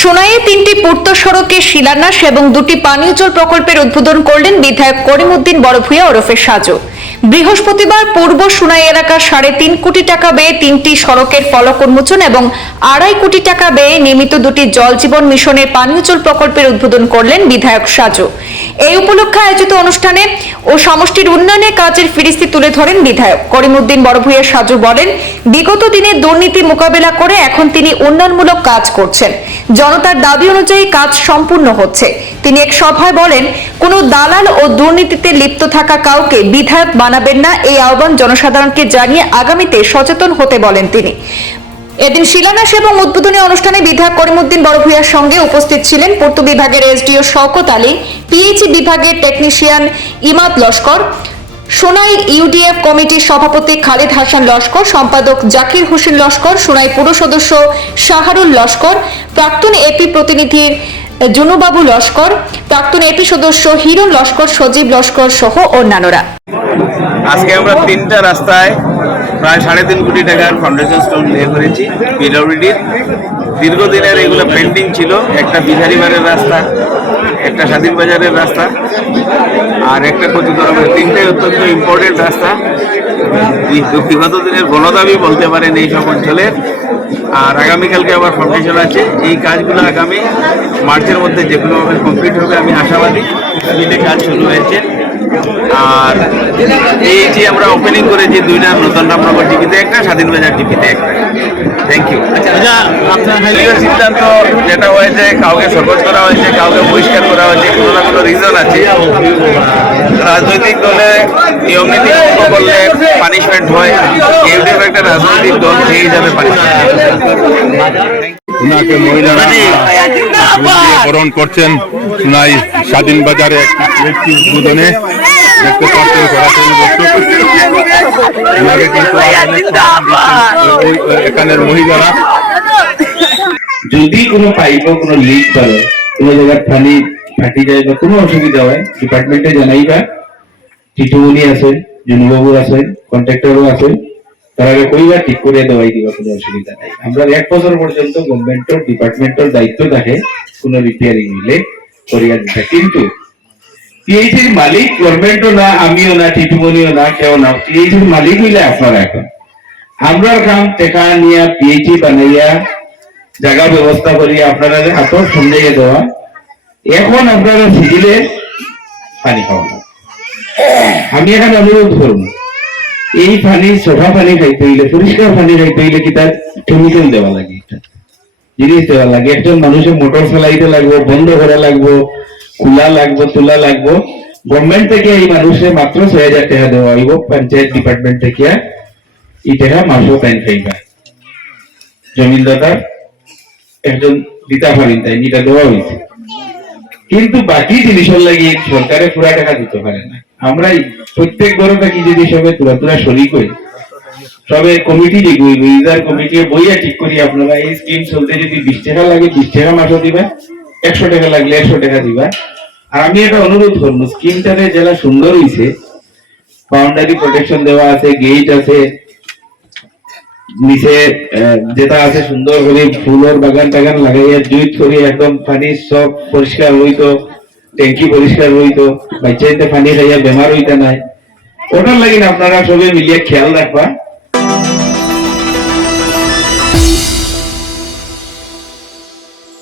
সোনাইয়ে 3টি পূর্ত সড়কের শিলান্যাস এবং 2টি পানীয় জল প্রকল্পের উদ্বোধন করলেন বিধায়ক করিমউদ্দিন বড়ভূঁইয়া ওরফে সাজু। বৃহস্পতিবার পূর্ব সোনাই এলাকার 3.5 কোটি টাকা ব্যয়ে 3টি সড়কের ফলক উন্মোচন এবং 2.5 কোটি টাকা ব্যয়ে নির্মিত 2টি জল জীবন মিশনের পানীয় জল প্রকল্পের উদ্বোধন করলেন বিধায়ক সাজু। এই উপলক্ষে আয়োজিত অনুষ্ঠানে ও সমষ্টির উন্নয়নের কাজের ফিরিস্তি তুলে ধরেন বিধায়ক করিমউদ্দিন বড়ভূঁইয়া সাজু। বলেন, বিগত দিনে দুর্নীতি মোকাবেলা করে এখন তিনি উন্নয়নমূলক কাজ করছেন। জনতার দাবি অনুযায়ী কাজ সম্পূর্ণ হচ্ছে। তিনি এক সভায় বলেন, কোনো দালাল ও দুর্নীতিতে লিপ্ত থাকা কাউকে বিধায়ক বানাবেন না, এই আহ্বান জনসাধারণকে জানিয়ে আগামীতে সচেতন হতে বলেন তিনি। এদিন শিলান্যাস এবং উদ্বোধনী অনুষ্ঠানে বিধায়ক করিমউদ্দিন বড়ভূঁইয়ার সঙ্গে উপস্থিত ছিলেন পূর্ত বিভাগের এসডিও শওকত আলী, পিএইচই বিভাগের টেকনিশিয়ান ইমাদ লস্কর, সোনাই ইউডিএফ কমিটির সভাপতি খালিদ হাসান লস্কর, সম্পাদক জাকির হোসেন লস্কর, সোনাই পুর সদস্য শাহরুল লস্কর, প্রাক্তন এপি প্রতিনিধি জুনুবাবু লস্কর, প্রাক্তন এপি সদস্য হিরণ লস্কর, সজীব লস্কর সহ অন্যান্যরা। আজকে আমরা 3টা রাস্তায় প্রায় 3.5 কোটি টাকার ফাউন্ডেশন স্টোন লে করেছি। পিডব্লিউডির দীর্ঘদিনের এগুলো পেন্ডিং ছিল। একটা বিহারিবাড়ের রাস্তা, একটা স্বাধীন বাজারের রাস্তা আর একটা ক্ষতিকরমের, 3টাই অত্যন্ত ইম্পর্টেন্ট রাস্তা। বিগত দিনের গণদাবি বলতে পারেন এই সব অঞ্চলের। আর আগামীকালকে আবার ফাউন্ডেশন আছে। এই কাজগুলো আগামী মার্চের মধ্যে যে কোনোভাবে কমপ্লিট হবে আমি আশাবাদী। মিলে কাজ শুরু হয়েছে। আর এই যে আমরা ওপেনিং করেছি 2টা নতুন রামনগর টিপিতে একটা, স্বাধীন বাজার টিপিতে একটা। Thank you. আপনার সিদ্ধান্ত যেটা হয়েছে, কাউকে সকোজ করা হয়েছে, কাউকে বহিষ্কার করা হয়েছে, কোনো না কোনো রিজন আছে। রাজনৈতিক দলে নিয়ম নীতি ভঙ্গ করলে পানিশমেন্ট হয়। ইউডিএফ একটা রাজনৈতিক দল, সেই হিসাবে পানিশমেন্ট। ওনাকে মহিলারা বরণ করছেন সোনাই স্বাধীন বাজারে একটি উদ্বোধনে। দেখতে পাচ্ছেন ওনাকে কিন্তু এখানের মহিলারা যদি কোনো পাইপও কোনো লিক করে, কোনো জায়গায় পানি ফাটি যায় বা কোনো অসুবিধা হয়, ডিপার্টমেন্টে জানাইবা। টিটুমনি আছেন, জুনুবাবু আছেন, কন্ট্রাক্টরও আছেন, তারা কইবা ঠিক করে দেওয়াই দিবা, কোনো অসুবিধা নাই। আমরা 1 বছর পর্যন্ত গভর্নমেন্টের ডিপার্টমেন্টের দায়িত্ব থাকে কোনো রিপেয়ারিং হইলে করিয়া দিতে। কিন্তু পিএইচির মালিক গভর্নমেন্টও না, আমিও না, টিটুমনিও না, কেউ না। পিএইচির মালিক হইলে আপনারা। এখন আমরা কাম টেকা নিয়ে পিএইচি বানাইয়া জায়গা ব্যবস্থা করিয়া আপনারা হাতর সন্দেহে দেওয়া। এখন আপনারা সিজিলে পানি খাওয়া। আমি এখানে অনুরোধ করবো, এই পানি সোফা পানি খাইতে হইলে, পরিষ্কার পানি খাইতে হইলে কি তার কেমিক্যাল দেওয়া লাগে, একটা জিনিস দেওয়া লাগে। একজন মানুষের মোটর চালাইতে লাগবো, বন্ধ করা লাগবো, খোলা লাগবো, তোলা লাগবো। গভর্নমেন্ট থেকে এই মানুষের মাত্র 6,000 টাকা দেওয়া হইব। পঞ্চায়েত ডিপার্টমেন্ট থেকে এই টাকা মাসও পাইন খাইবা। জমিদার একজন দিতা পারেন, তাই এটা দেওয়া হয়েছে। কিন্তু বাকি জিনিসের লাগে সরকারে পুরা টাকা দিতে পারে না। আমরা প্রত্যেক বড় থাকি যদি সবে তুরা শরিক হই, সবে কমিটি দেখবই, ইউজার কমিটি বইয়া ঠিক করি। আপনারা এই স্কিম চলতে যদি 20 টাকা লাগে 20 টাকা মাসও দিবা, 100 টাকা লাগলে 100 টাকা দিবা। আর আমি এটা অনুরোধ করবো, স্কিমটাতে যারা সুন্দর হয়েছে, বাউন্ডারি প্রোটেকশন দেওয়া আছে, গেট আছে, নিচে যেটা আছে সুন্দর করে ফুলের বাগান টাগান লাগাইয়া জুইট করে একদম পানি সব পরিষ্কার হইতো, ট্যাঙ্কি পরিষ্কার হইতো, বাচ্চাইতে পানি খাইয়া বেমার হইতে নাই। ওটার লাগে আপনারা সবে মিলিয়ে খেয়াল রাখবা।